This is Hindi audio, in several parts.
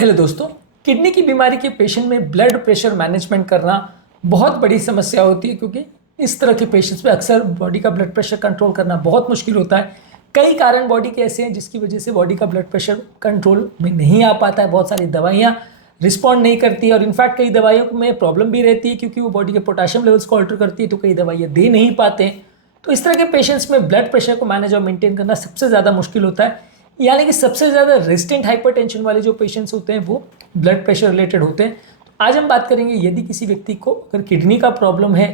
हेलो दोस्तों, किडनी की बीमारी के पेशेंट में ब्लड प्रेशर मैनेजमेंट करना बहुत बड़ी समस्या होती है क्योंकि इस तरह के पेशेंट्स में अक्सर बॉडी का ब्लड प्रेशर कंट्रोल करना बहुत मुश्किल होता है। कई कारण बॉडी के ऐसे हैं जिसकी वजह से बॉडी का ब्लड प्रेशर कंट्रोल में नहीं आ पाता है। बहुत सारी दवाइयाँ रिस्पॉन्ड नहीं करती है और इनफैक्ट कई दवाइयों में प्रॉब्लम भी रहती है क्योंकि वो बॉडी के पोटाशियम लेवल्स को ऑल्टर करती है, तो कई दवाइयाँ दे नहीं पाते हैं। तो इस तरह के पेशेंट्स में ब्लड प्रेशर को मैनेज और मेंटेन करना सबसे ज़्यादा मुश्किल होता है। यानी कि सबसे ज़्यादा रेजिस्टेंट हाइपरटेंशन वाले जो पेशेंट्स होते हैं वो ब्लड प्रेशर रिलेटेड होते हैं। तो आज हम बात करेंगे यदि किसी व्यक्ति को अगर किडनी का प्रॉब्लम है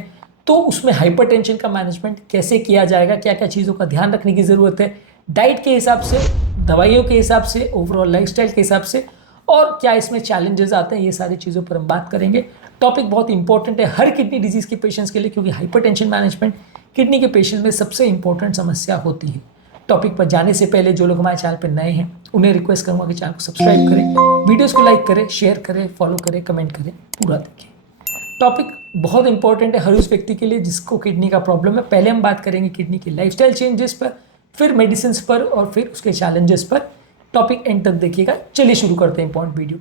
तो उसमें हाइपरटेंशन का मैनेजमेंट कैसे किया जाएगा, क्या क्या चीज़ों का ध्यान रखने की ज़रूरत है, डाइट के हिसाब से, दवाइयों के हिसाब से, ओवरऑल लाइफस्टाइल के हिसाब से, और क्या इसमें चैलेंजेस आते हैं, ये सारी चीज़ों पर हम बात करेंगे। टॉपिक बहुत इंपॉर्टेंट है हर किडनी डिजीज़ के पेशेंट्स के लिए क्योंकि हाइपरटेंशन मैनेजमेंट किडनी के पेशेंट में सबसे इंपॉर्टेंट समस्या होती है। टॉपिक पर जाने से पहले जो लोग हमारे चैनल पर नए हैं उन्हें रिक्वेस्ट करूंगा कि चैनल को सब्सक्राइब करें, वीडियोस को लाइक करें, शेयर करें, फॉलो करें, कमेंट करें, पूरा देखें। टॉपिक बहुत इंपॉर्टेंट है हर उस व्यक्ति के लिए जिसको किडनी का प्रॉब्लम है। पहले हम बात करेंगे किडनी के लाइफस्टाइल चेंजेस पर, फिर मेडिसिन पर और फिर उसके चैलेंजेस पर। टॉपिक एंड तक देखिएगा। चलिए शुरू करते हैं इंपॉर्टेंट वीडियो।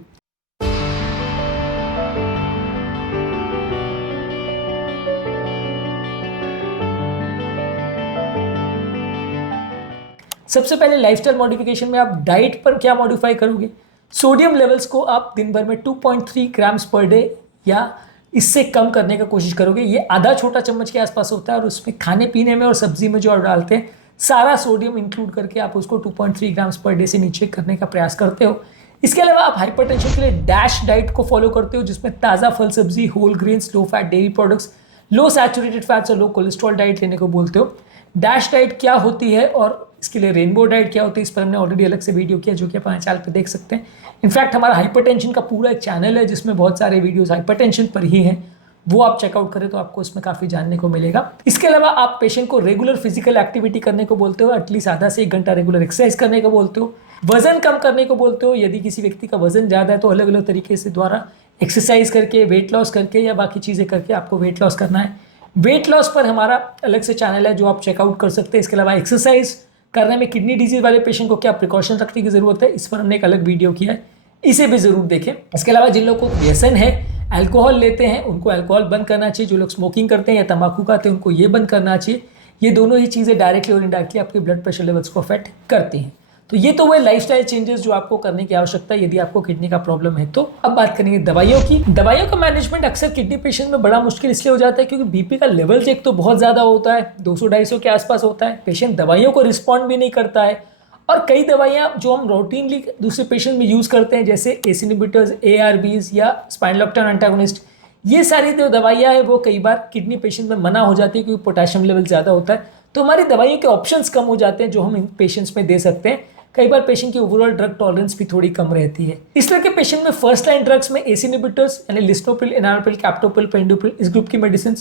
सबसे पहले लाइफस्टाइल मॉडिफिकेशन में आप डाइट पर क्या मॉडिफाई करोगे। सोडियम लेवल्स को आप दिन भर में 2.3 ग्राम्स पर डे या इससे कम करने का कोशिश करोगे। ये आधा छोटा चम्मच के आसपास होता है और उसमें खाने पीने में और सब्जी में जो आप डालते हैं सारा सोडियम इंक्लूड करके आप उसको 2.3 ग्राम्स पर डे से नीचे करने का प्रयास करते हो। इसके अलावा आप हाइपरटेंशन के लिए डैश डाइट को फॉलो करते हो जिसमें ताज़ा फल सब्जी, whole grains, low fat dairy products, low saturated fats और लो कोलेस्ट्रॉल डाइट लेने को बोलते हो। डैश डाइट क्या होती है और इसके लिए रेनबो डाइट क्या होती है, इस पर हमने ऑलरेडी अलग से वीडियो किया जो कि आप हमारे चैनल पर देख सकते हैं। इनफैक्ट हमारा हाइपरटेंशन का पूरा एक चैनल है जिसमें बहुत सारे वीडियोस हाइपरटेंशन पर ही हैं, वो आप चेकआउट करें तो आपको इसमें काफ़ी जानने को मिलेगा। इसके अलावा आप पेशेंट को रेगुलर फिजिकल एक्टिविटी करने को बोलते हो, एटलीस्ट आधा से 1 घंटा रेगुलर एक्सरसाइज करने को बोलते हो, वजन कम करने को बोलते हो। यदि किसी व्यक्ति का वजन ज़्यादा है तो अलग अलग तरीके से द्वारा एक्सरसाइज करके, वेट लॉस करके या बाकी चीज़ें करके आपको वेट लॉस करना है। वेट लॉस पर हमारा अलग से चैनल है जो आप चेकआउट कर सकते हैं। इसके अलावा एक्सरसाइज करने में किडनी डिजीज वाले पेशेंट को क्या प्रिकॉशन रखने की जरूरत है, इस पर हमने एक अलग वीडियो किया है, इसे भी जरूर देखें। इसके अलावा जिन लोगों को व्यसन है, अल्कोहल लेते हैं, उनको अल्कोहल बंद करना चाहिए। जो लोग स्मोकिंग करते हैं या तंबाकू खाते हैं उनको ये बंद करना चाहिए। ये दोनों ही चीज़ें डायरेक्टली और इनडायरेक्टली आपके ब्लड प्रेशर लेवल्स को अफेक्ट करती हैं। तो ये तो वो लाइफस्टाइल चेंजेस जो आपको करने की आवश्यकता है यदि आपको किडनी का प्रॉब्लम है। तो अब बात करेंगे दवाइयों की। दवाइयों का मैनेजमेंट अक्सर किडनी पेशेंट में बड़ा मुश्किल इसलिए हो जाता है क्योंकि बीपी का लेवल एक तो बहुत ज़्यादा होता है, 200-250 के आसपास होता है। पेशेंट दवाइयों को रिस्पॉन्ड भी नहीं करता है और कई दवाइयाँ जो हम रूटीनली दूसरे पेशेंट में यूज़ करते हैं जैसे एस इनहिबिटर्स, ARBs या स्पाइनोलेक्टिन एंटागोनिस्ट, ये सारी जो दवाइयाँ हैं वो कई बार किडनी पेशेंट में मना हो जाती है क्योंकि पोटेशियम लेवल ज़्यादा होता है। तो हमारी दवाइयों के ऑप्शंस कम हो जाते हैं जो हम इन पेशेंट्स में दे सकते हैं। कई बार पेशेंट की ओवरऑल ड्रग टॉलरेंस भी थोड़ी कम रहती है। इस तरह के पेशेंट में फर्स्ट लाइन ड्रग्स में एस इनहिबिटर्स यानी लिस्टोप्रिल, एनालोप्रिल, कैप्टोप्रिल, पेंडोप्रिल, इस ग्रुप की मेडिसिन,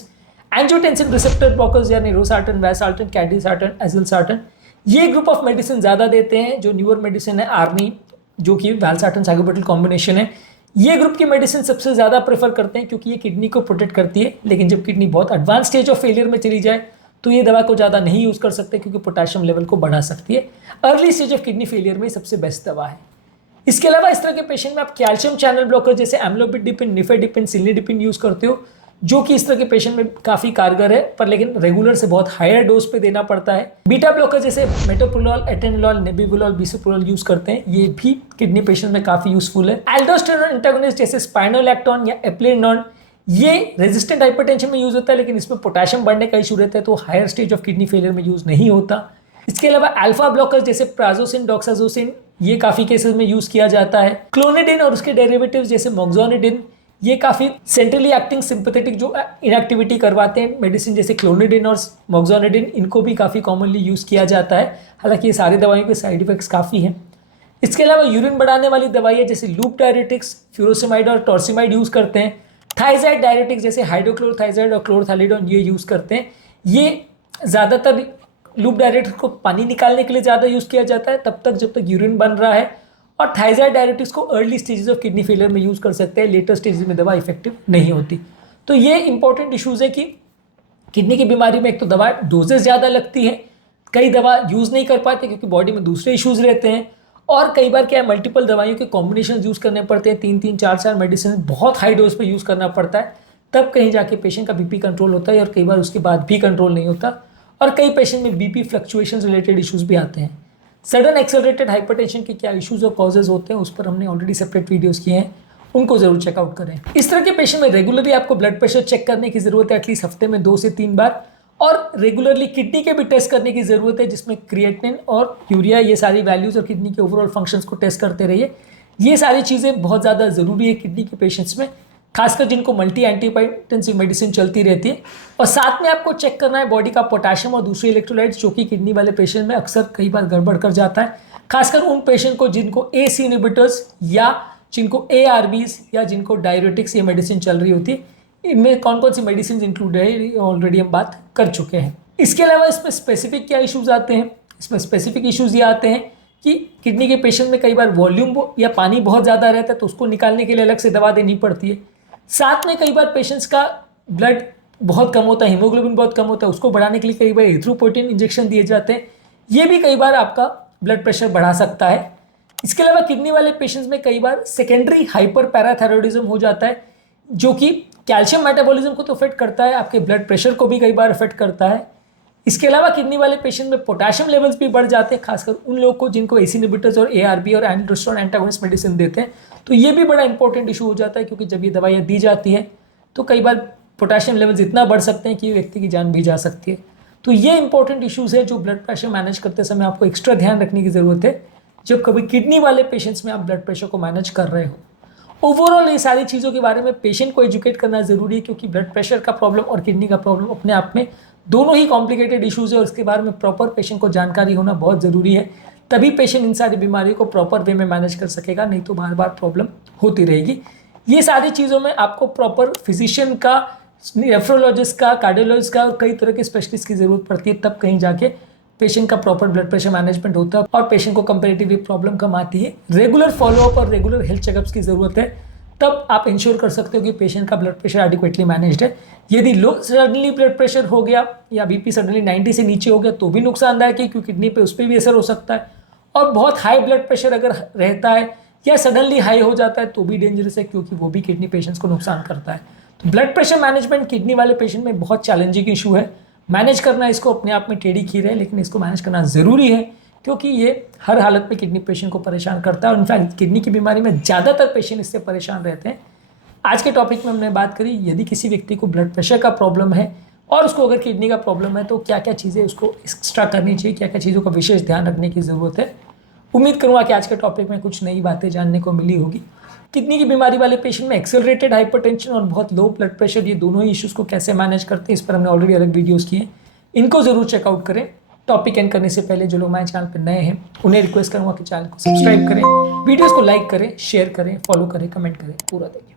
एंजियोटेंसिन रिसेप्टर ब्लॉकर्स यानी रोसार्टन, वैसाल्टन, कैडिसार्टन, एजिलसार्टन, ये ग्रुप ऑफ मेडिसिन ज़्यादा देते हैं। जो न्यूअर मेडिसिन है आर्नी जो कि वैल्सार्टन साइक्लोपेंटिल कॉम्बिनेशन है, ये ग्रुप की मेडिसिन सबसे ज़्यादा प्रेफर करते हैं क्योंकि ये किडनी को प्रोटेक्ट करती है। लेकिन जब किडनी बहुत एडवांस स्टेज ऑफ फेलियर में चली जाए तो ये दवा को ज़्यादा नहीं यूज़ कर सकते क्योंकि पोटेशियम लेवल को बढ़ा सकती है। Early stage of kidney failure में सबसे बेस्ट दवा है। इसके अलावा इस तरह के पेशेंट में आप कैल्शियम चैनल ब्लॉकर जैसे एम्लोपिडिपिन, निफेडिपिन, सिल्निडिपिन यूज़ करते हो जो कि इस तरह के पेशेंट में काफ़ी कारगर है, पर लेकिन रेगुलर से बहुत हायर डोज पे देना पड़ता है। बीटा ब्लॉकर जैसे मेटोप्रोलोल, एटेनोलोल, नेबिविलोल, बिसोप्रोलोल यूज़ करते हैं, ये भी किडनी पेशेंट में काफ़ी यूजफुल है। एल्डोस्टेरोन एंटागोनिस्ट जैसे स्पाइनोलैक्टोन या एप्लेनोन, ये रेजिस्टेंट हाइपरटेंशन में यूज़ होता है लेकिन इसमें पोटेशियम बढ़ने का इशू रहता है तो higher stage of kidney failure में यूज़ नहीं होता। इसके अलावा अल्फा ब्लॉकर्स जैसे प्राजोसिन, डॉक्साजोसिन, ये काफ़ी केसेस में यूज़ किया जाता है। क्लोनिडिन और उसके डेरिवेटिव्स जैसे मोक्सोनिडिन, ये काफ़ी सेंट्रली एक्टिंग सिंपैथेटिक जो इनएक्टिविटी करवाते हैं मेडिसिन जैसे क्लोनिडिन और मोक्सोनिडिन, इनको भी काफ़ी कॉमनली यूज़ किया जाता है। हालांकि ये सारी दवाइयों के साइड इफेक्ट्स काफ़ी हैं। इसके अलावा यूरिन बढ़ाने वाली दवाइयाँ जैसे लूप डायरेटिक्स, फ्यूरोसेमाइड और टॉर्सिमाइड यूज़ करते हैं। थाइजाइड डायरेटिक्स जैसे हाइड्रोक्लोरोथाइजाइड और क्लोरोथैलिडोन ये यूज़ करते हैं। ये ज़्यादातर लूप डायरेटिक्स को पानी निकालने के लिए ज़्यादा यूज़ किया जाता है तब तक जब तक यूरिन बन रहा है, और थाइजाइड डायरेटिक्स को early stages of kidney failure में यूज़ कर सकते हैं, लेटर स्टेजेस में दवा इफेक्टिव नहीं होती। तो ये इंपॉर्टेंट इशूज़ है कि किडनी की बीमारी में एक तो दवा डोजेस ज़्यादा लगती है, कई दवा यूज़ नहीं कर पाते क्योंकि बॉडी में दूसरे इश्यूज़ रहते हैं, और कई बार क्या है, मल्टीपल दवाइयों के कॉम्बिनेशन यूज़ करने पड़ते हैं, 3-3 4-4 मेडिसिन बहुत हाई डोज पे यूज़ करना पड़ता है, तब कहीं जाके पेशेंट का बीपी कंट्रोल होता है और कई बार उसके बाद भी कंट्रोल नहीं होता और कई पेशेंट में बीपी फ्लक्चुएशन रिलेटेड इश्यूज़ भी आते हैं। सडन एक्सेलरेटेड हाइपरटेंशन के क्या इश्यूज और कॉजेज होते हैं उस पर हमने ऑलरेडी सेपरेट वीडियोस किए हैं, उनको जरूर चेकआउट करें। इस तरह के पेशेंट में रेगुलरली आपको ब्लड प्रेशर चेक करने की जरूरत है, एटलीस्ट हफ्ते में 2 से 3 बार, और रेगुलरली किडनी के भी टेस्ट करने की जरूरत है, जिसमें क्रिएटिनिन और यूरिया ये सारी वैल्यूज और किडनी के ओवरऑल फंक्शंस को टेस्ट करते रहिए। ये सारी चीज़ें बहुत ज़्यादा ज़रूरी है किडनी के पेशेंट्स में, खासकर जिनको मल्टी एंटीहाइपरटेंसिव मेडिसिन चलती रहती है। और साथ में आपको चेक करना है बॉडी का पोटेशियम और दूसरे इलेक्ट्रोलाइट्स, जो कि किडनी वाले पेशेंट में अक्सर कई बार गड़बड़ कर जाता है, खासकर उन पेशेंट को जिनको एसी इनहिबिटर्स या जिनको एआरबीज या जिनको डायरेटिक्स ये मेडिसिन चल रही होती है। इनमें कौन कौन सी मेडिसिन इंक्लूड है ऑलरेडी हम बात कर चुके हैं। इसके अलावा इसमें स्पेसिफिक क्या इश्यूज आते हैं, इसमें स्पेसिफिक इश्यूज ये आते हैं कि किडनी के पेशेंट में कई बार वॉल्यूम या पानी बहुत ज़्यादा रहता है तो उसको निकालने के लिए अलग से दवा देनी पड़ती है। साथ में कई बार पेशेंट्स का ब्लड बहुत कम होता है, हीमोग्लोबिन बहुत कम होता है, उसको बढ़ाने के लिए कई बार एरिथ्रोपोएटिन इंजेक्शन दिए जाते हैं। ये भी कई बार आपका ब्लड प्रेशर बढ़ा सकता है। इसके अलावा किडनी वाले पेशेंट्स में कई बार सेकेंडरी हाइपर पैराथायरॉयडिज्म हो जाता है, जो कि कैल्शियम मेटाबॉलिज्म को तो अफेक्ट करता है, आपके ब्लड प्रेशर को भी कई बार अफेक्ट करता है। इसके अलावा किडनी वाले पेशेंट में पोटेशियम लेवल्स भी बढ़ जाते हैं, खासकर उन लोगों को जिनको एसी इनहिबिटर्स और एआरबी और एल्डोस्टेरोन एंटागोनिस्ट मेडिसिन देते हैं, तो ये भी बड़ा इंपॉर्टेंट इशू हो जाता है, क्योंकि जब ये दवाइयाँ दी जाती है तो कई बार पोटेशियम लेवल्स इतना बढ़ सकते हैं कि व्यक्ति की जान भी जा सकती है। तो ये इंपॉर्टेंट इश्यूज है जो ब्लड प्रेशर मैनेज करते समय आपको एक्स्ट्रा ध्यान रखने की जरूरत है, जब कभी किडनी वाले पेशेंट्स में आप ब्लड प्रेशर को मैनेज कर रहे हो। ओवरऑल ये सारी चीज़ों के बारे में पेशेंट को एजुकेट करना जरूरी है, क्योंकि ब्लड प्रेशर का प्रॉब्लम और किडनी का प्रॉब्लम अपने आप में दोनों ही कॉम्प्लिकेटेड इश्यूज है और इसके बारे में प्रॉपर पेशेंट को जानकारी होना बहुत ज़रूरी है। तभी पेशेंट इन सारी बीमारियों को प्रॉपर वे में मैनेज कर सकेगा, नहीं तो बार बार प्रॉब्लम होती रहेगी। ये सारी चीज़ों में आपको प्रॉपर फिजिशियन का, नेफ्रोलॉजिस्ट का, कार्डियोलॉजिस्ट का और कई तरह के स्पेशलिस्ट की ज़रूरत पड़ती है, तब कहीं जाके पेशेंट का प्रॉपर ब्लड प्रेशर मैनेजमेंट होता है और पेशेंट को कंपेरेटिवली प्रॉब्लम कम आती है। रेगुलर फॉलोअप और रेगुलर हेल्थ चेकअप्स की ज़रूरत है, तब आप इंश्योर कर सकते हो कि पेशेंट का ब्लड प्रेशर एडिक्वेटली मैनेज्ड है। यदि लो सडनली ब्लड प्रेशर हो गया या बीपी सडनली 90 से नीचे हो गया तो भी नुकसानदायक है, क्योंकि किडनी पे उस पर भी असर हो सकता है। और बहुत हाई ब्लड प्रेशर अगर रहता है या सडनली हाई हो जाता है तो भी डेंजरस है, क्योंकि वो भी किडनी पेशेंट्स को नुकसान करता है। तो ब्लड प्रेशर मैनेजमेंट किडनी वाले पेशेंट में बहुत चैलेंजिंग इशू है। मैनेज करना इसको अपने आप में टेढ़ी खीर है, लेकिन इसको मैनेज करना ज़रूरी है, क्योंकि ये हर हालत में किडनी पेशेंट को परेशान करता है और इनफैक्ट किडनी की बीमारी में ज़्यादातर पेशेंट इससे परेशान रहते हैं। आज के टॉपिक में हमने बात करी, यदि किसी व्यक्ति को ब्लड प्रेशर का प्रॉब्लम है और उसको अगर किडनी का प्रॉब्लम है तो क्या क्या चीज़ें उसको एक्स्ट्रा करनी चाहिए, क्या क्या चीज़ों का विशेष ध्यान रखने की ज़रूरत है। उम्मीद करूँगा कि आज के टॉपिक में कुछ नई बातें जानने को मिली होगी। किडनी की बीमारी वाले पेशेंट में एक्सेलरेटेड हाइपरटेंशन और बहुत लो ब्लड प्रेशर, ये दोनों ही इश्यूज़ को कैसे मैनेज करते हैं, इस पर हमने ऑलरेडी अलग वीडियोज़ किए हैं, इनको ज़रूर चेकआउट करें। टॉपिक एंड करने से पहले जो लोग हमारे चैनल पर नए हैं उन्हें रिक्वेस्ट करूँगा कि चैनल को सब्सक्राइब करें, वीडियोज़ को लाइक करें, शेयर करें, फॉलो करें, कमेंट करें, पूरा देखें।